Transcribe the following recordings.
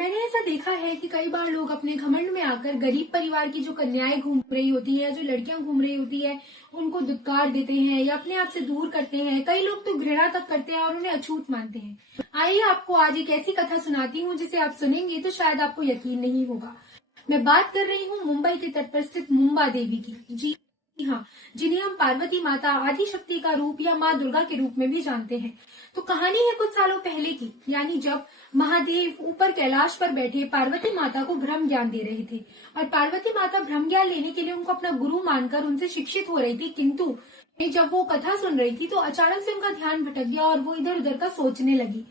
मैंने ऐसा देखा है कि कई बार लोग अपने घमंड में आकर गरीब परिवार की जो कन्याएं घूम रही होती है, जो लड़कियां घूम रही होती है, उनको दुत्कार देते हैं या अपने आप से दूर करते हैं। कई लोग तो घृणा तक करते हैं और उन्हें अछूत मानते हैं। आइए आपको आज एक ऐसी कथा सुनाती हूँ जिसे आप सुनेंगे तो शायद आपको यकीन नहीं होगा। मैं बात कर रही हूँ मुंबई के तट पर स्थित मुंबा देवी की। जी हाँ, जिन्हें हम पार्वती माता, आदि शक्ति का रूप या माँ दुर्गा के रूप में भी जानते हैं। तो कहानी है कुछ सालों पहले की, यानी जब महादेव ऊपर कैलाश पर बैठे पार्वती माता को ब्रह्म ज्ञान दे रहे थे और पार्वती माता ब्रह्म ज्ञान लेने के लिए उनको अपना गुरु मानकर उनसे शिक्षित हो रही थी। किंतु जब वो कथा सुन रही थी तो अचानक से उनका ध्यान भटक गया और वो इधर उधर का सोचने लगी।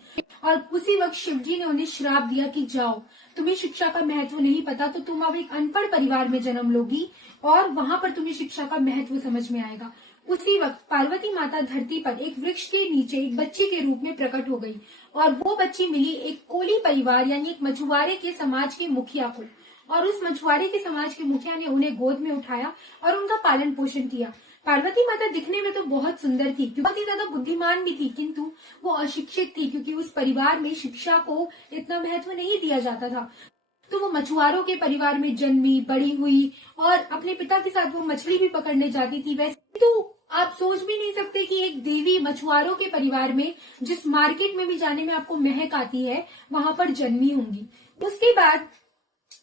और उसी वक्त शिवजी ने उन्हें श्राप दिया कि जाओ, तुम्हें शिक्षा का महत्व नहीं पता, तो तुम अब एक अनपढ़ परिवार में जन्म लोगी और वहां पर तुम्हें शिक्षा का महत्व समझ में आएगा। उसी वक्त पार्वती माता धरती पर एक वृक्ष के नीचे एक बच्ची के रूप में प्रकट हो गई और वो बच्ची मिली एक कोली परिवार यानी एक मछुआरे के समाज के मुखिया को। और उस मछुआरे के समाज के मुखिया ने उन्हें गोद में उठाया और उनका पालन पोषण किया। पार्वती माता दिखने में तो बहुत सुंदर थी, बहुत ही ज्यादा बुद्धिमान भी थी, किंतु वो अशिक्षित थी क्योंकि उस परिवार में शिक्षा को इतना महत्व नहीं दिया जाता था। तो वो मछुआरों के परिवार में जन्मी, बड़ी हुई और अपने पिता के साथ वो मछली भी पकड़ने जाती थी। वैसे तो आप सोच भी नहीं सकते कि एक देवी मछुआरों के परिवार में, जिस मार्केट में भी जाने में आपको महक आती है, वहां पर जन्मी होंगी। उसके बाद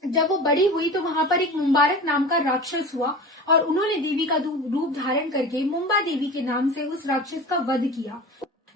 जब वो बड़ी हुई तो वहां पर एक मुबारक नाम का राक्षस हुआ और उन्होंने देवी का रूप धारण करके मुंबा देवी के नाम से उस राक्षस का वध किया।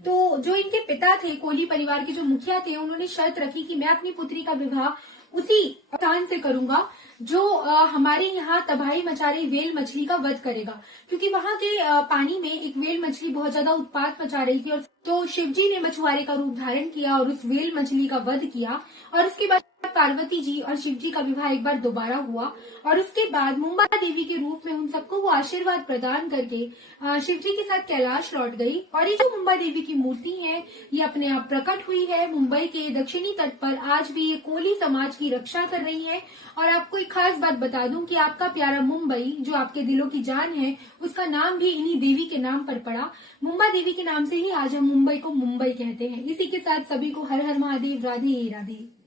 तो जो इनके पिता थे, कोली परिवार के जो मुखिया थे, उन्होंने शर्त रखी कि मैं अपनी पुत्री का विवाह उसी स्थान से करूंगा जो हमारे यहाँ तबाही मचा रही वेल मछली का वध करेगा, क्योंकि वहां के पानी में एक वेल मछली बहुत ज्यादा उत्पात मचा रही थी। और तो शिवजी ने मछुआरे का रूप धारण किया और उस वेल मछली का वध किया और उसके बाद पार्वती जी और शिवजी का विवाह एक बार दोबारा हुआ। और उसके बाद मुंबा देवी के रूप में उन सबको वो आशीर्वाद प्रदान करके शिवजी के साथ कैलाश लौट गई। और ये जो मुंबा देवी की मूर्ति है, ये अपने आप प्रकट हुई है मुंबई के दक्षिणी तट पर। आज भी ये कोली समाज की रक्षा कर रही है। और आपको एक खास बात बता दूं कि आपका प्यारा मुंबई, जो आपके दिलों की जान है, उसका नाम भी इन्हीं देवी के नाम पर पड़ा। मुंबा देवी के नाम से ही आज हम मुंबई को मुंबई कहते हैं। इसी के साथ सभी को हर हर महादेव, राधे राधे।